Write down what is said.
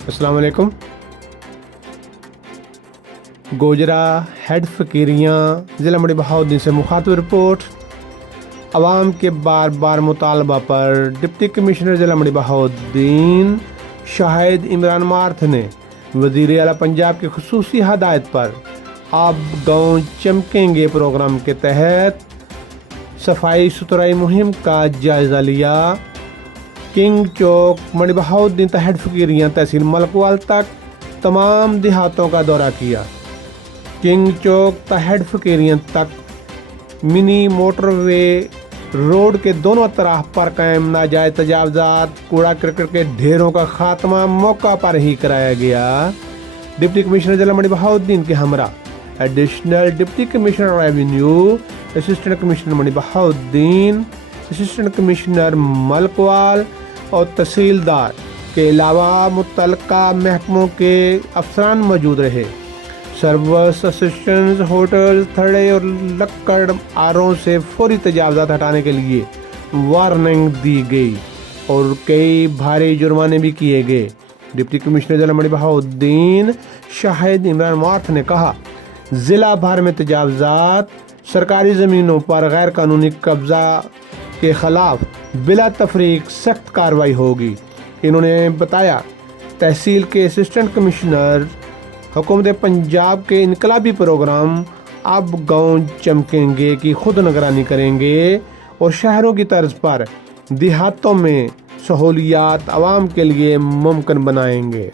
अस्सलाम वालेकुम। गोजरा हेड फ़कीरियाँ ज़िला मंडी बहाउद्दीन से मुखातिब रिपोर्ट। अवाम के बार बार मुतालबा पर डिप्टी कमिश्नर ज़िला मंडी बहाउद्दीन शाहिद इमरान मार्थ ने वज़ीर आला पंजाब की खुसूसी हदायत पर अब गाँव चमकेंगे प्रोग्राम के तहत सफाई सुथराई मुहिम का जायज़ा लिया। किंग चौक मंडी बहाउद्दीन हेड फ़कीरियाँ तहसील मलकवाल तक तमाम देहातों का दौरा किया। किंग चौक हेड फ़कीरियाँ तक मिनी मोटरवे रोड के दोनों तरफ पर कायम नाजायज़ तजावज़ात कूड़ा करकट के ढेरों का खात्मा मौका पर ही कराया गया। डिप्टी कमिश्नर ज़िला मंडी बहाउद्दीन के हमरा additional deputy commissioner revenue, assistant commissioner Mandi Bahauddin, assistant commissioner Malakwal और तहसीलदार के अलावा मुतल्लिका महकमों के अफसरान मौजूद रहे। सर्विस असिस्टेंट्स होटल थड़े और लक्कड़ आरों से फौरी तजावज़ात हटाने के लिए वार्निंग दी गई और कई भारी जुर्माने भी किए गए। डिप्टी कमिश्नर ज़िला मंडी बहाउद्दीन शाहिद इमरान मार्थ ने कहा, ज़िला भर में तजावज़ात, सरकारी ज़मीनों पर गैर कानूनी कब्ज़ा के ख़िलाफ़ बिला तफरीक सख्त कार्रवाई होगी। इन्होंने बताया, तहसील के असिस्टेंट कमिश्नर हुकूमत पंजाब के इनकलाबी प्रोग्राम अब गाँव चमकेंगे की खुद निगरानी करेंगे और शहरों की तर्ज पर देहातों में सहूलियात आवाम के लिए मुमकिन बनाएंगे।